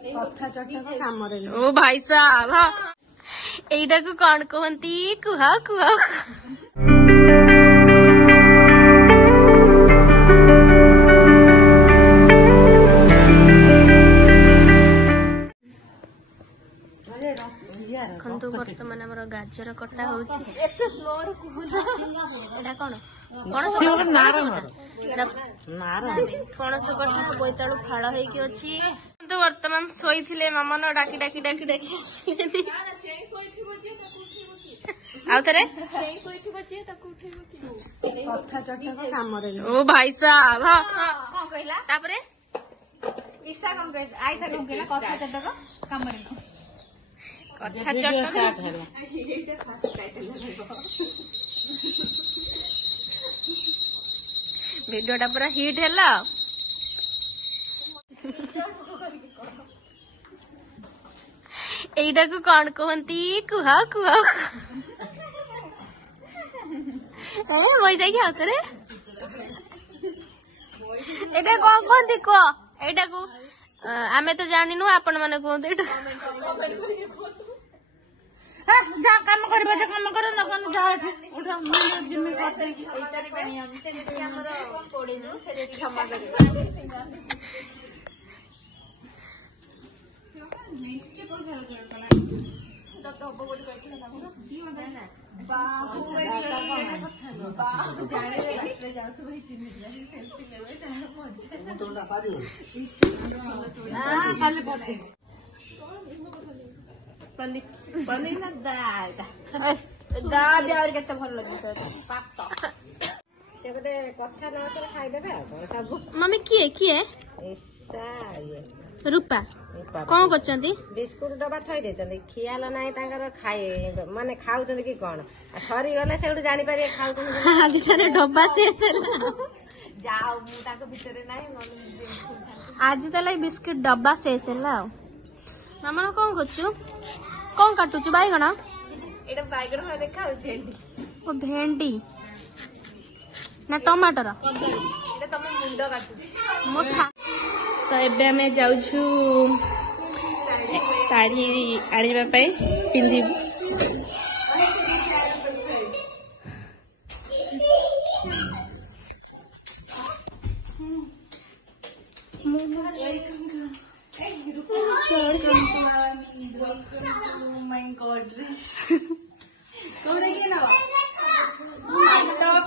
ओ भाई साहब एटा को कौन कहती कुह कुह बर्तमान आम गाजर कटा हो पणस कटा बोईतालु फाड़ होती बर्तमान शोले मामन डाकी डाकी डाकी डाकी आउ थे ओ भाई साहब कथा वीडियोटा पूरा हिट है एटा को कौन कहती कुह कुह वैसा कि हसरे एटा कौन कहती कह एटा को आमे तो जानिनु आपण माने कहते एटा जा काम करबा जा काम कर न कोन जा उठा जिम्मे करते एटारी बनी हम से जे हमर कम पड़े नु से क्षमा करे नीचे पर घर करना डॉक्टर हबो बोली कहছিল ना दी मन ना बाहु जाने रे जाऊ सब ही चिन्ह दिया सेल्फी लेवे तार मजा तोंडा पा दियो हां खाली पते पनी पनी ना दादा और केते भल लगी पाप से गोटे कथा ना कर खाइ देबे सब मम्मी किए रूपा कौन करछंती बिस्कुट डबा थई देछंती खियाल नाही तांकर खाए माने खाउछंती कि कोन सरी गले सेउड जानि पारे खाउछंती आज थारे डब्बा शेष होला जाओ मु ताको भितरे नाही आज तले बिस्कुट डब्बा शेष होला मामा कौन करछु कौन काटुछु बाइगण एटा बाइगण हो देखा भेंडी ओ भेंडी ना टमाटर कदली एटा तमे मुंड काटु मोठा तो एबे हमें जाउछु साड़ी आनिबा पई पिंदी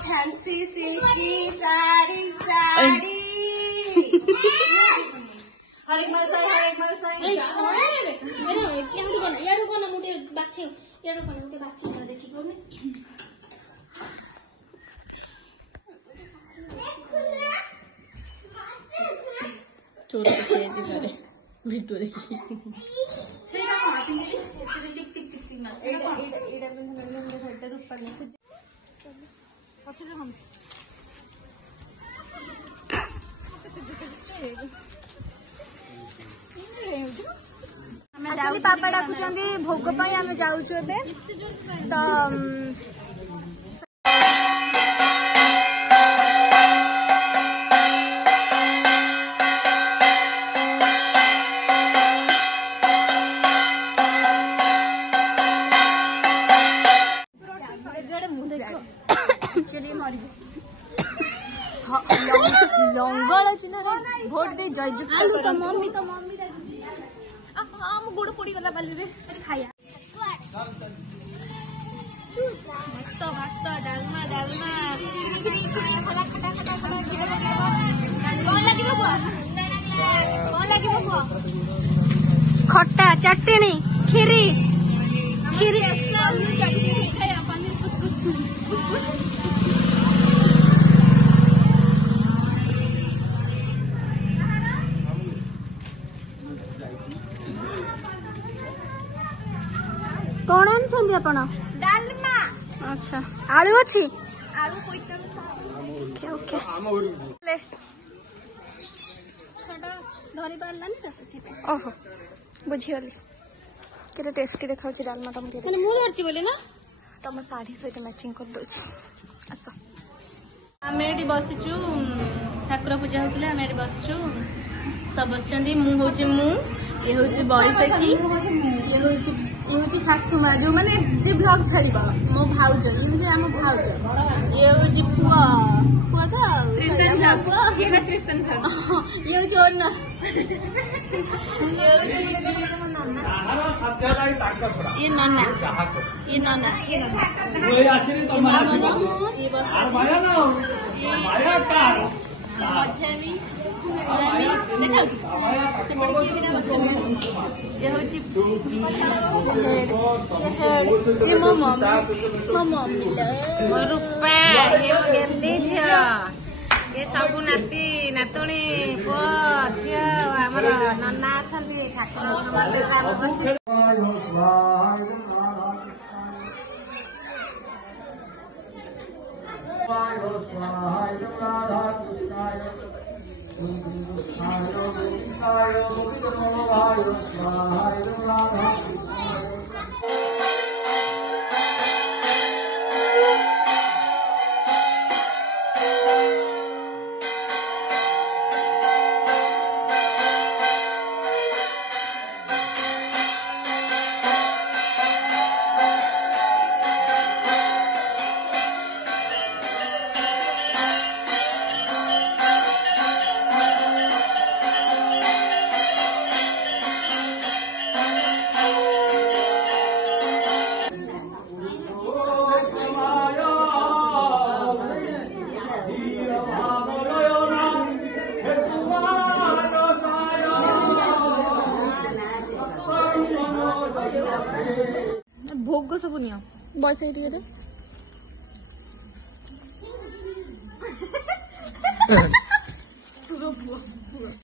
फैंसी सिल्की साड़ी साड़ी हरेक माल याडू कोन मुटे बाछे देखि कोने चोर के जी करे वीडियो देखि सेरा माटी चिक चिक चिक चिक ना एडा में घंटा ऊपर नहीं पछे हम पापा डाकुचंदी भोग पाई आमे जाउछु एबे तो लंगल अछि ना भोट दे जय जुक्त मम्मी हम गुड़ पोड़ी गला बाली रे खाया भात डालमा खट्टा चटनी खीरी कौन आनछंदी आपण डालमा अच्छा आलू अछि आलू कोइता ओके ओके ले थोड़ा धरी पारलानी त सथि ओहो बुझियली केते टेस्टी देखाउछि डालमा तुम के माने मु धरछि बोले ना तम साड़ी सहित मैचिंग कर दो अच्छा आमे एडी बसिचु ठाकुर पूजा होतले आमे एडी बसिचु सब बसचंदी मु होछि मु ये हूँ बैशाखी ये हूँ शाशुमा जो मैंने जे ब्लॉग छाड़ मो भाउज ये हूँ आम भाउज ये हूँ पुआ पुआ तो ये हूँ ओनर ये नन्ना ये नन्ना ये ये सब नाती नातुणी पुओ झील आमर नन्ना अच्छा भोग सब नियो बस ये